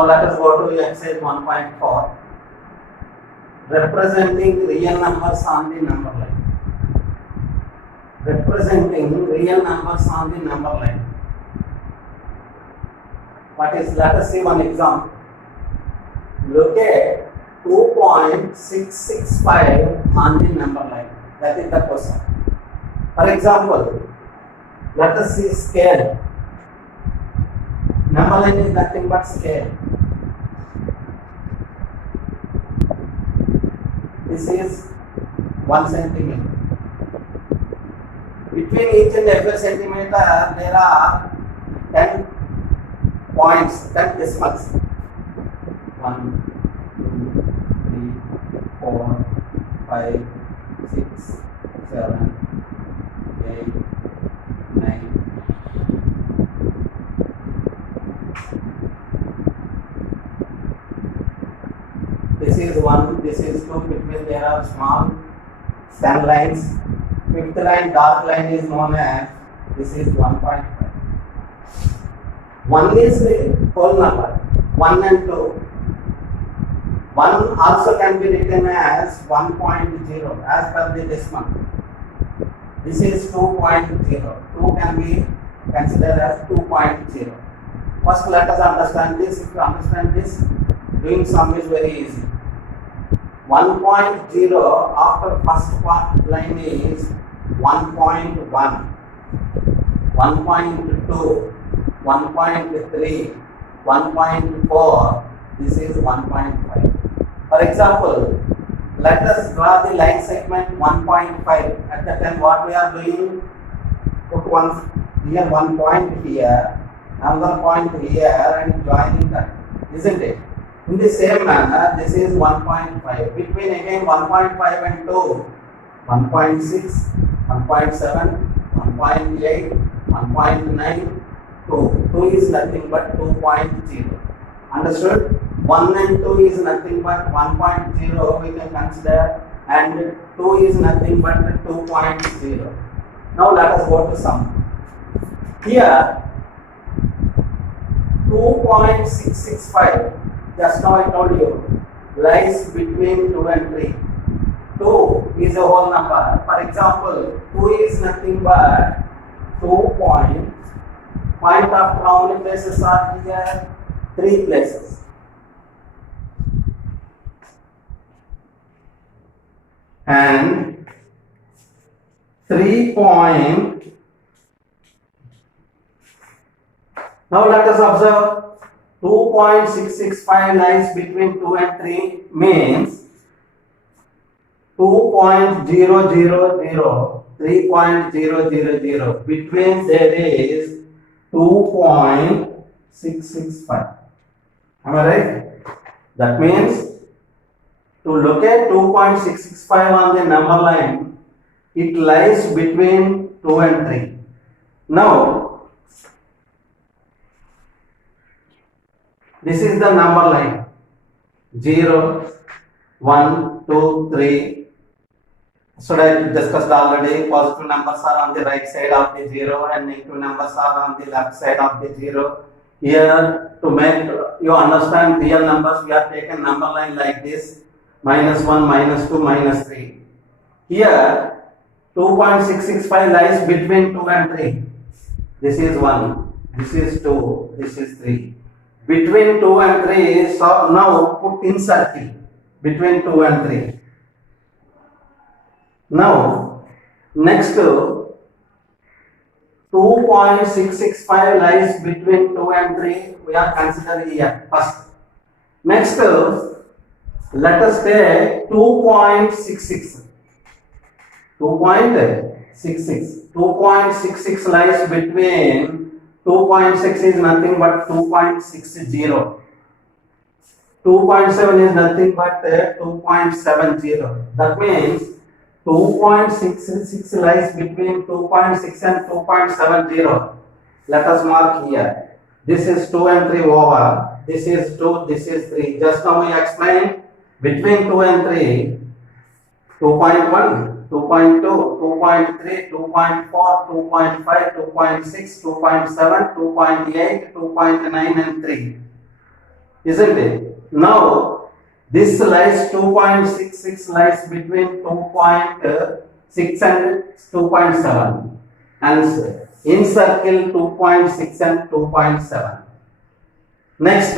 Now let us go to exercise 1.4. Representing real numbers on the number line. Representing real numbers on the number line. What is? Let us see one example. Look at 2.665 on the number line. That is the question. For example, let us see scale. Number line is nothing but scale. This is 1 centimeter. Between each and every centimeter, there are 10 points, 10 decimals. 1, 2, 3, 4, 5, 6, 7, 8, 9. This is 1, this is 2, between there are small 10 lines. Fifth line, dark line is known as, this is 1.5. 1 is the whole number, 1 and 2. 1 also can be written as 1.0 as per the decimal. This is 2.0. 2 can be considered as 2.0. First let us understand this. If you understand this, doing sum is very easy. 1.0 after first part line is 1.1, 1.2, 1.3, 1.4, this is 1.5. For example, let us draw the line segment 1.5. At the time what we are doing, put one point here, another point here and joining that, isn't it? In the same manner, this is 1.5. Between again 1.5 and 2, 1.6, 1.7, 1.8, 1.9, 2. 2 is nothing but 2.0. Understood? 1 and 2 is nothing but 1.0 we can consider, and 2 is nothing but 2.0. Now let us go to sum. Here 2.665, just now I told you, lies between 2 and 3. 2 is a whole number. For example, 2 is nothing but 2 point. Point after how many places are here? 3 places. And 3 point. Now let us observe 2.665 lies between 2 and 3 means 2.000, 3.000. Between there is 2.665. Am I right? That means to look at 2.665 on the number line, it lies between 2 and 3. Now, this is the number line 0, 1, 2, 3. So I discussed already, positive numbers are on the right side of the 0 and negative numbers are on the left side of the 0. Here, to make you understand real numbers, we have taken number line like this: -1, -2, -3. Here, 2.665 lies between 2 and 3. This is 1, this is 2, this is 3. Between 2 and 3, so now put in circle between 2 and 3. Now, next 2.665 lies between 2 and 3. We are considering here first. Next, let us take 2.66. 2.66. 2.66 lies between 2.6 is nothing but 2.60. 2.7 is nothing but 2.70. That means 2.66 lies between 2.6 and 2.70. Let us mark here. This is 2 and 3 over. This is 2, this is 3. Just now we explained between 2 and 3, 2.1. 2.2, 2.3, 2.4, 2.5, 2.6, 2.7, 2.8, 2.9 and 3. isn't it? Now, this lies 2.66 lies between 2.6 and 2.7. Answer. Encircle 2.6 and 2.7. Next,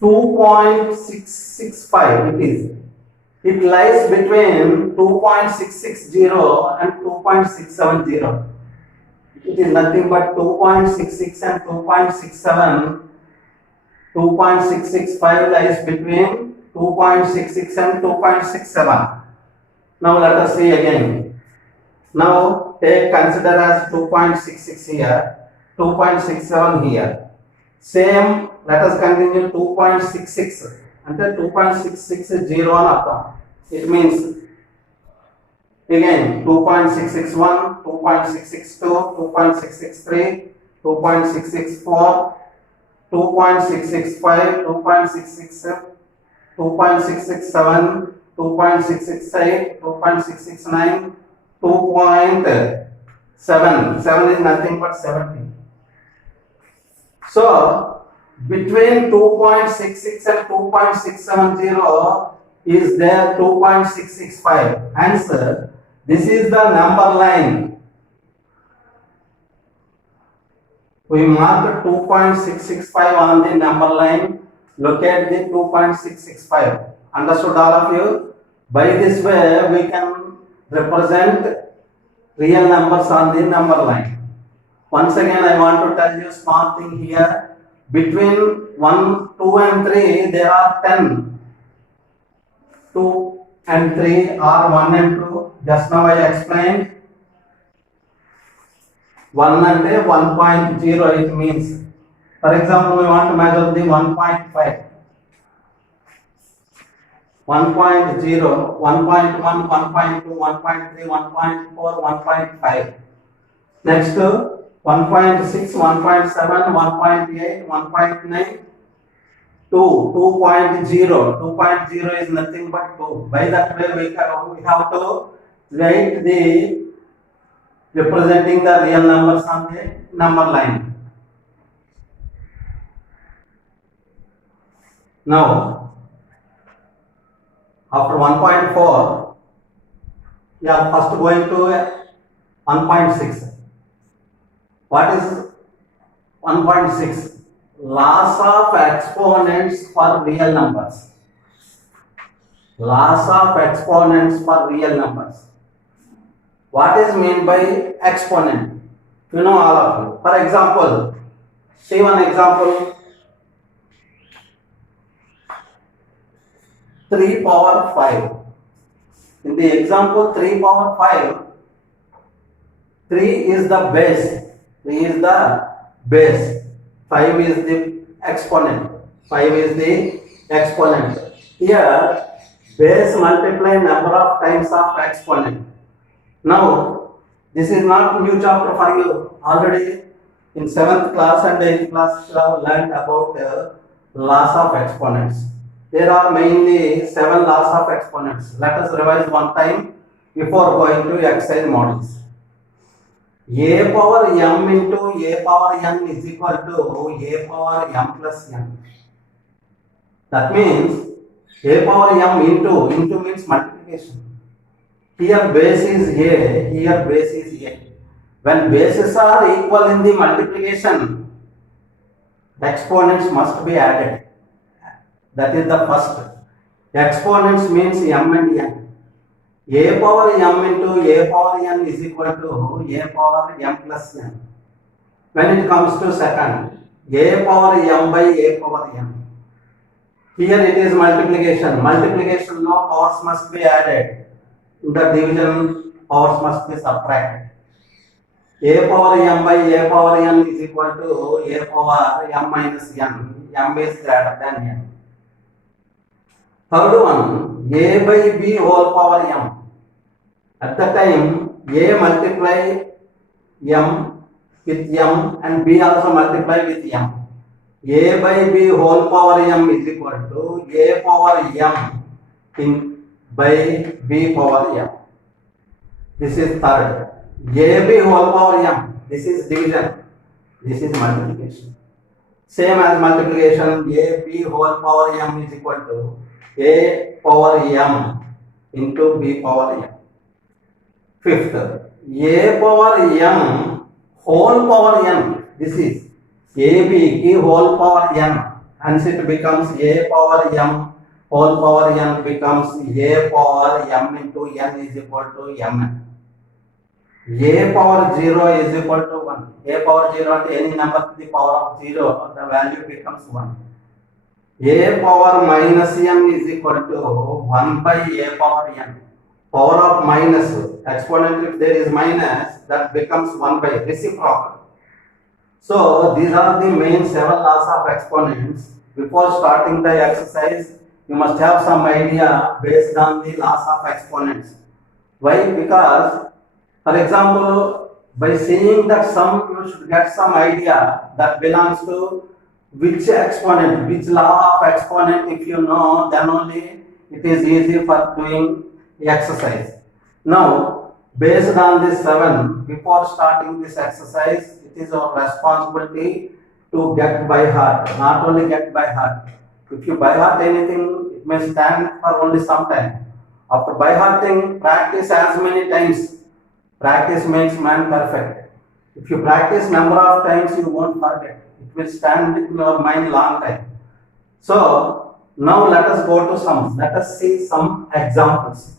2.665 it is. It lies between 2.660 and 2.670. It is nothing but 2.66 and 2.67. 2.665 lies between 2.66 and 2.67. Now let us see again. Now consider as 2.66 here, 2.67 here. Same, let us continue 2.66. Ante 2.66 is 0 అని అర్థం. It means again 2.661, 2.662, 2.663, 2.664, 2.665, 2.667, 2.667, 2.668, 2.669, 2.7. 7 is nothing but 70. So, between 2.66 and 2.670 is there 2.665. Answer, this is the number line. We mark 2.665 on the number line. Locate the 2.665. Understood all of you? By this way, we can represent real numbers on the number line. Once again, I want to tell you small thing here. Between 1, 2 and 3, there are 10. 2 and 3 are 1 and 2. Just now I explained. 1 and 1.0 it means. For example, we want to measure the 1.5. 1.0, 1.1, 1.2, 1.3, 1.4, 1.5. Next, 1.6, 1.7, 1.8, 1.9, 2, 2.0. 2.0 is nothing but 2. By that way, we have to write the representing the real numbers on the number line. Now, after 1.4, we are first going to 1.6. What is 1.6? Loss of exponents for real numbers. Loss of exponents for real numbers. What is meant by exponent? You know all of you. For example, see one example. 3 power 5. In the example 3 power 5, 3 is the base. 3 is the base. 5 is the exponent. 5 is the exponent. Here, base multiply number of times of exponent. Now, this is not new chapter for you. Already in 7th class and 8th class you have learned about laws of exponents. There are mainly 7 laws of exponents. Let us revise one time before going to exercise models. A power m into a power n is equal to a power m plus n. That means a power m into means multiplication. Here base is a, here base is a. When bases are equal in the multiplication, exponents must be added. That is the first. Exponents means m and n. A power m into a power n is equal to a power m plus n. When it comes to second, a power m by a power m. Here it is multiplication. Multiplication, no powers must be added. In the division, powers must be subtracted. A power m by a power n is equal to a power m minus n. M is greater than n. Third one, a by b whole power m. At the time, a multiply m with m and b also multiply with m. A by b whole power m is equal to a power m in by b power m. This is third. A b whole power m. This is division. This is multiplication. same as multiplication, ab whole power m is equal to a power m into b power m. Fifth, a power m whole power n. This is ab ki whole power n. Hence it becomes a power m whole power n becomes a power m into n is equal to mn. A power 0 is equal to 1. A power 0 at any number to the power of 0, the value becomes 1. A power minus m is equal to 1 by a power n. Power of minus, exponent if there is minus, that becomes 1 by reciprocal. So these are the main 7 laws of exponents. Before starting the exercise, you must have some idea based on the laws of exponents. Why? Because, for example, by seeing that sum, you should get some idea that belongs to which exponent, which law of exponent. If you know, then only it is easy for doing the exercise. Now, based on this 7, before starting this exercise, it is our responsibility to get by heart, not only get by heart. If you by heart anything, it may stand for only some time. After by hearting, practice as many times. Practice makes man perfect. If you practice number of times, you won't forget. It will stand in your mind long time. So, now let us go to sums. Let us see some examples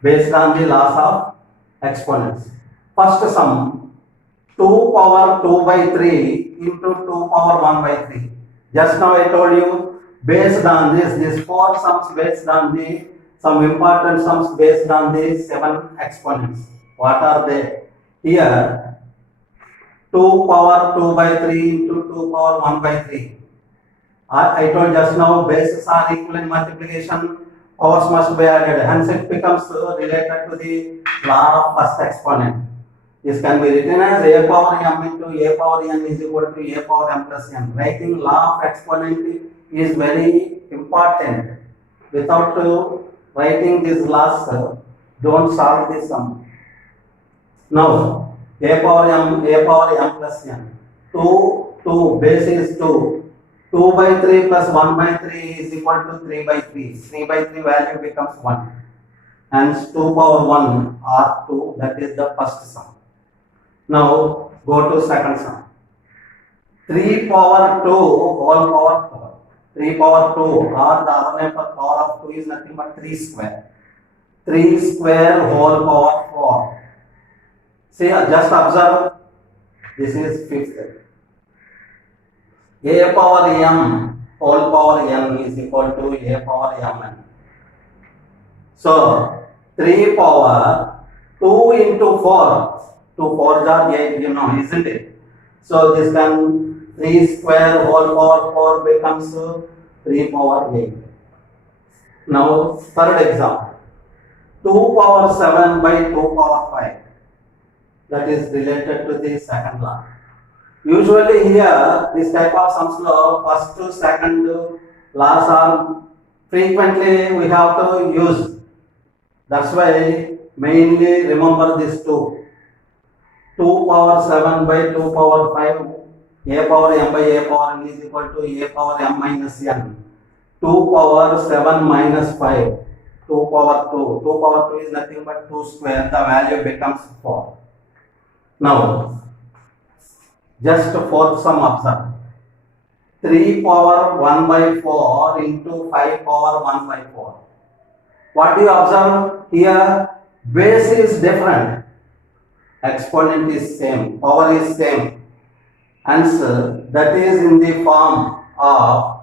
based on the laws of exponents. First sum, 2 power 2 by 3 into 2 power 1 by 3. Just now I told you, based on this, these 4 sums based on the, some important sums based on the 7 exponents. What are they? Here, 2 power 2 by 3 into 2 power 1 by 3. I told just now, bases are equal in multiplication, powers must be added. Hence it becomes related to the law of first exponent. This can be written as a power m into a power n is equal to a power m plus n. Writing law of exponent is very important. Without writing these laws, don't solve this sum. Now, a power m plus n. 2, base is 2. 2 by 3 plus 1 by 3 is equal to 3 by 3. 3 by 3 value becomes 1. Hence 2 power 1 or 2, that is the first sum. Now, go to second sum. 3 power 2 whole power 4. 3 power 2 or the other name for power of 2 is nothing but 3 square. 3 square whole power 4. See, just observe, this is fifth. A power m whole power n is equal to a power mn. So, 3 power 2 into 4. 2 4s are 8, you know, isn't it? So, this can 3 square whole power 4 becomes 3 power 8. Now, third example. 2 power 7 by 2 power 5. That is related to the second law. Usually here, this type of sums law, first to second laws are frequently we have to use. That's why mainly remember this 2. 2 power 7 by 2 power 5, a power m by a power n is equal to a power m minus n. 2 power 7 minus 5, 2 power 2. 2 power 2 is nothing but 2 square, the value becomes 4. Now, just fourth sum observe. 3 power 1 by 4 into 5 power 1 by 4. What do you observe here? Base is different. Exponent is same. Power is same. Answer that is in the form of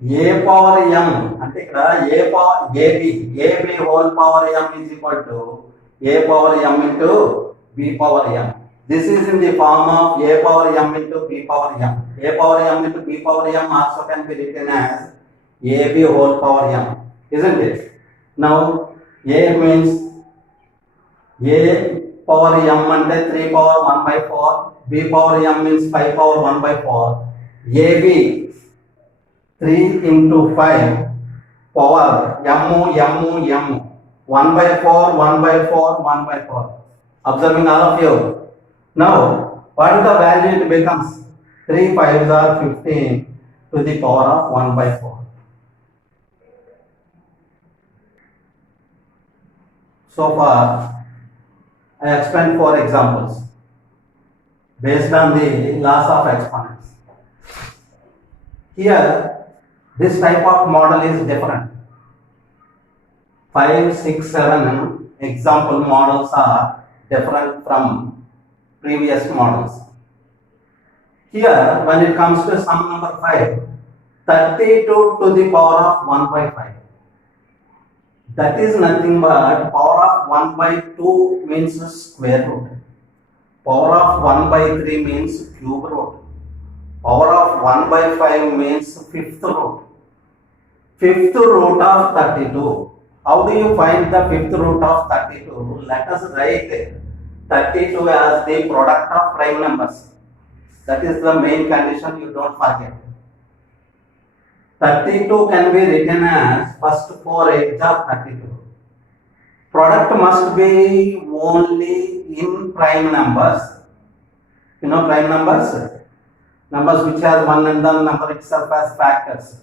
a power m. అంటే ఇక్కడ a power ab whole power m is equal to a power m into b power m. This is in the form of a power m into b power m. A power m into b power m also can be written as ab whole power m, isn't it? Now, a means a power m అంటే 3 power 1 by 4. b power m means 5 power 1 by 4. ab 3 into 5 power m 1 by 4, 1 by 4, 1 by 4. Observing all of you. Now, What is the value it becomes? 3 5s are 15 to the power of 1 by 4. So far, I explained 4 examples based on the laws of exponents. Here, this type of model is different. 5, 6, 7 example models are different from previous models. Here, when it comes to sum number 5, 32 to the power of 1 by 5. That is nothing but power of 1 by 2 means square root. Power of 1 by 3 means cube root. Power of 1 by 5 means fifth root. Fifth root of 32. How do you find the fifth root of 32? Let us write 32 as the product of prime numbers. That is the main condition, you don't forget. 32 can be written as first 4 8s are 32. Product must be only in prime numbers. You know prime numbers? Numbers which has one and the number itself as factors.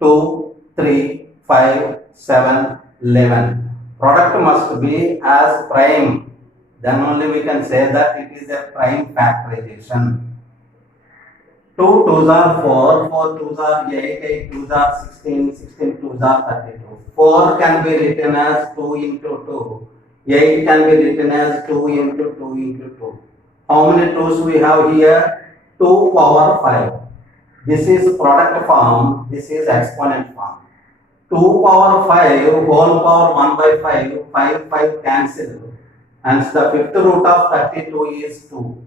2, 3, 5, 7, 11. Product must be as prime. Then only we can say that it is a prime factorization. 2 2s are 4, 4 2s are 8, 8 2s are 16, 16 2s are 32. 4 can be written as 2 into 2. 8 can be written as 2 into 2 into 2. How many 2s we have here? 2 power 5. This is product form, this is exponent form. 2 power 5 whole power 1 by 5, 5 5 cancel. And the fifth root of 32 is 2.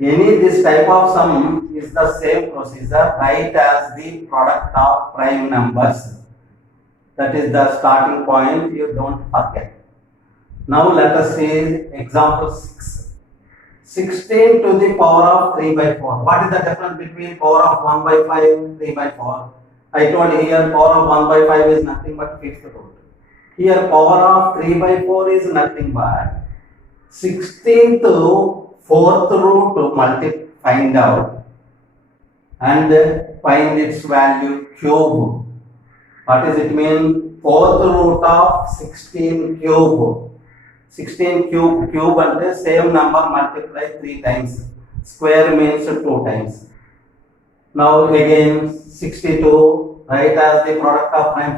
Any this type of sum is the same procedure, write as the product of prime numbers. That is the starting point, you don't forget. Now let us see example 6. 16 to the power of 3 by 4. What is the difference between power of 1 by 5, 3 by 4? I told here power of 1 by 5 is nothing but fifth root. Here power of 3 by 4 is nothing but 16 to fourth root to find out and find its value cube. What does it mean? Fourth root of 16 cube. 16 cube and same number multiply 3 times. Square means 2 times. Now again 62, write as the product of prime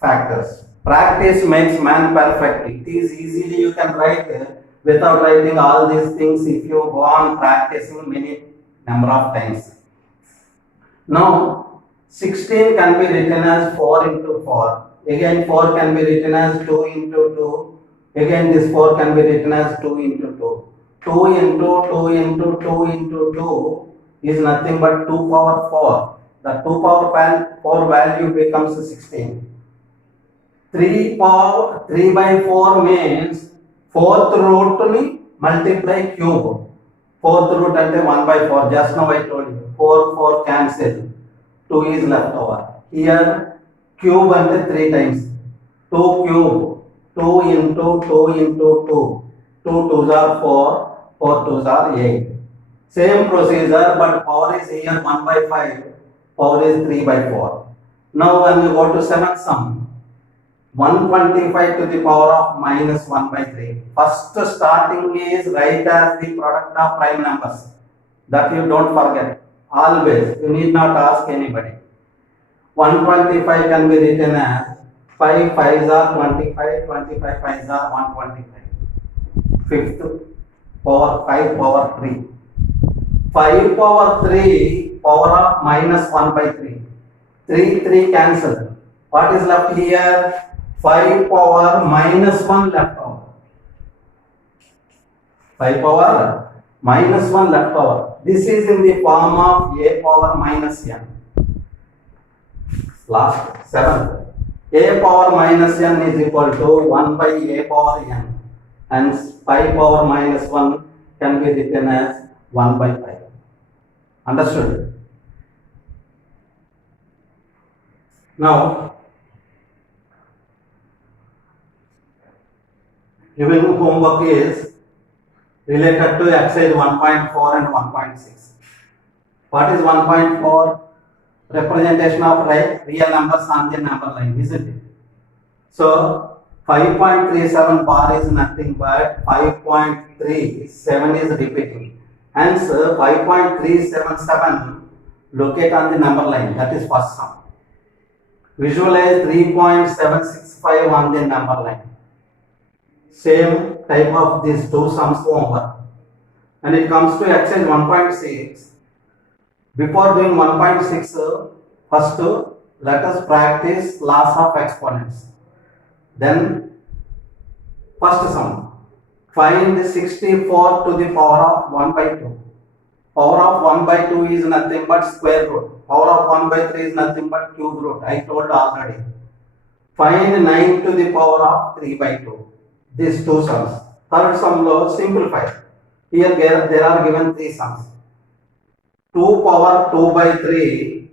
factors. Practice makes man perfect. It is easily you can write without writing all these things if you go on practicing many number of times. Now 16 can be written as 4 into 4. Again 4 can be written as 2 into 2. Again this 4 can be written as 2 into 2. 2 into 2 into 2 into 2 is nothing but 2 power 4. The 2 power 4 value becomes 16. 3 by 4 means fourth root ni multiply cube. Fourth root ante 1 by 4. Just now I told you. 4 cancel. 2 is left over. Here cube ante 3 times. 2 cube. 2 into 2 into 2. 2 2s are 4. 4 2s are 8. Same procedure, but power is here 1 by 5. Power is 3 by 4. Now when you go to seventh sum, 125 to the power of minus 1 by 3. First starting is write as the product of prime numbers. That you don't forget. Always. You need not ask anybody. 125 can be written as 5 5s are 25, 25 5s are 125. Fifth power 5 power 3. 5 power 3 power of minus 1 by 3. 3 cancel. What is left here? 5 power minus 1 left over. 5 power minus 1 left over. This is in the form of a power minus n. Last, seventh. A power minus n is equal to 1 by a power n. And 5 power minus 1 can be written as 1 by 5. Understood? Now, given homework is related to exercise 1.4 and 1.6. What is 1.4? Representation of real numbers on the number line, isn't it? So 5.37 bar is nothing but 5.37 is repeating. Hence 5.377 locate on the number line, that is first sum. Visualize 3.765 on the number line. Same type of these two sums homework. When it comes to exercise 1.6, before doing 1.6, first let us practice laws of exponents. Then first sum, find 64 to the power of 1 by 2. Power of 1 by 2 is nothing but square root. Power of 1 by 3 is nothing but cube root. I told already. Find 9 to the power of 3 by 2. These two sums. Third sum lo simplify. Here there are given three sums. 2 power 2 by 3.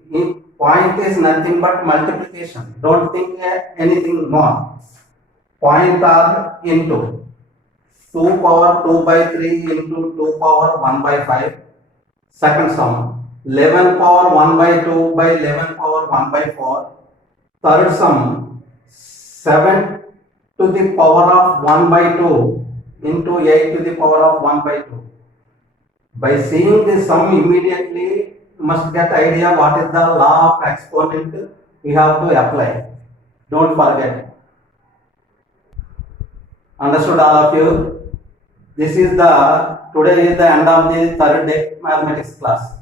Point is nothing but multiplication. Don't think anything more. Point are into 2 power 2 by 3 into 2 power 1 by 5. Second sum, 11 power 1 by 2 by 11 power 1 by 4. Third sum, 7 to the power of 1 by 2 into 8 to the power of 1 by 2. By seeing this sum immediately, you must get idea what is the law of exponent we have to apply. Don't forget. Understood all of you? Today is the end of the third day mathematics class.